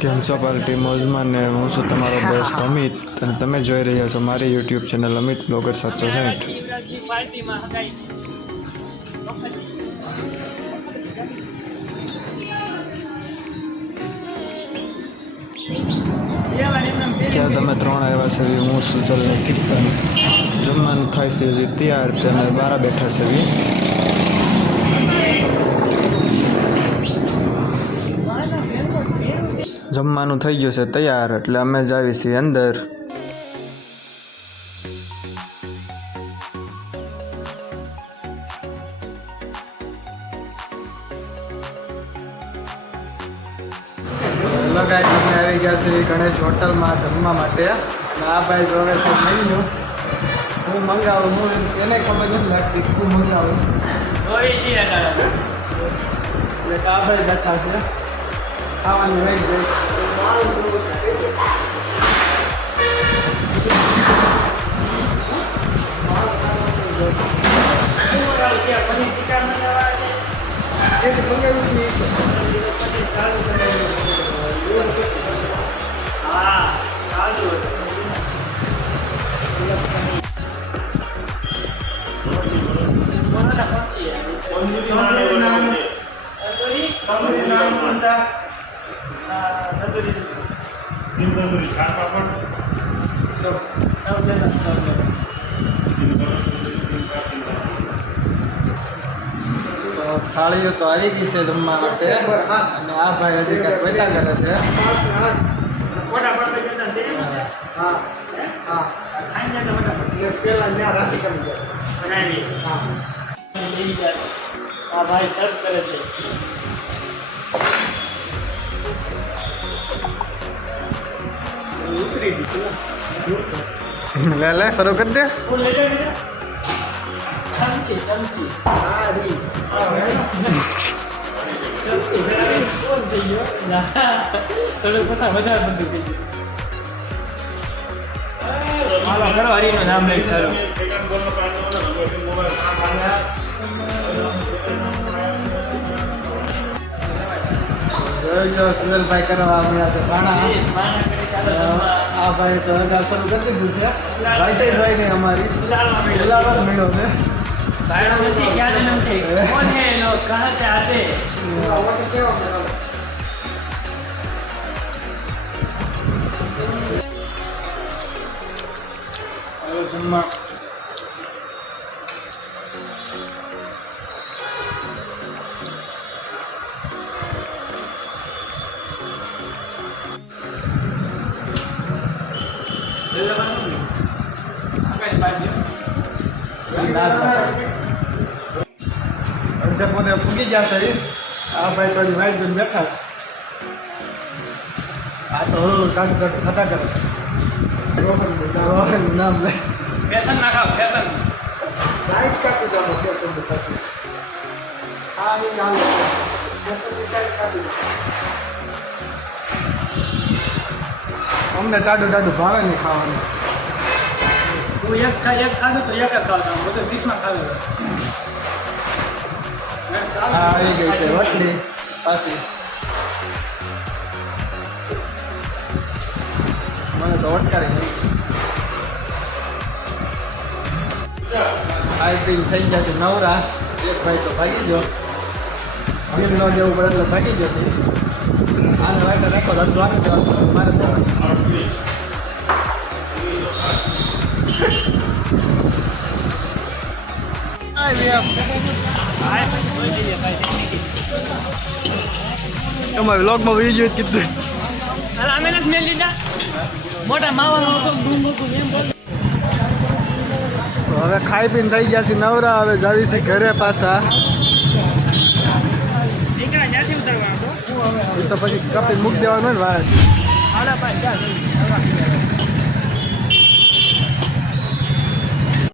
કેમ છો પાર્ટી મોજમાં ને હું છું તમારો દોસ્ત અમિત અને તમે જોઈ રહ્યા છો મારી યુટ્યુબ ચેનલ અમિત બ્લોગર 760. ત્યાં તમે 3 આવ્યા છે હું સુજલ ને કીર્તન જમવાનું થાય છે હજી તૈયાર તેને બહાર બેઠા છે જમવાનું થઈ ગયું છે તૈયાર એટલે અમે જ આવી છીએ અંદર. હેલો ગાઈસ, અમે આવી ગયા છીએ ગણેશ હોટલમાં જમવા માટે અને આ ભાઈ જોવે છે મેન્યુ. હું મંગાવું, હું એને ખબર નથી લાગતી હું મંગાવું એટલે આ ભાઈ બેઠા છે ખાવાની રહી ગઈ. થાળીઓ તો આવી ગઈ છે જમવા માટે અને આ ભાઈ હજી કાંઈક વેલા કરે છે. આ ભાઈ સર્વ કરે છે. લે લે શરૂ કરી દે. ચમચી હરીનું નામ લઈ સારું. જોઈ લો સુજલભાઈ કરવા આવ્યા છે પાણા. આ ભાઈ તો હગાર શરૂ કરી દીધું છે. રાઈતે જ રહી નહીં અમારી ગુલાબ મેળો છે. क्या जन्म थे कौन है लोग कहाँ से आते જમવા અડધે ફૂગી ગયા છે. આ ભાઈ તો વાઈટ જોઈને બેઠા છે. આ તો કાઢ ખાતા કરે છે. નામ લે फैशन ना खाओ फैशन સાઈડ કાઢું જાણો ફેશન બચાવી. હા એ નામ લે સાઈડ કાઢું. અમને ટાડું ભાવે નહીં ખાવાનું. तू एक खादो तो एक खाओ वो तो बीच में खाओ. હા આવી ગઈ છે વટલી પાછી. મને તો અટકારી ગઈ. આઈપીએલ થઈ ગયા છે નવરા. એક ભાઈ તો ભાગી ગયો. બિલ ન દેવું પડે એટલે ભાગી ગયો છે. આને વાઈટ રાખો અડધો આપી દેવાનું મારે દેવાનું. તમારે વ્લોગમાં વિડીયો કીધું અમે નથી મેળ લીધા મોટા માવાનો હતો ડુંગો એમ બોલ. હવે ખાઈ પીને થઈ ગયા છે નવરા. હવે જાવી છે ઘરે પાછા. દીકરા જ્યાંથી ઉતારવાનો એ તો પછી કપી મૂકી દેવાનું હોય ને વાર. હાડા ભાઈ ક્યાં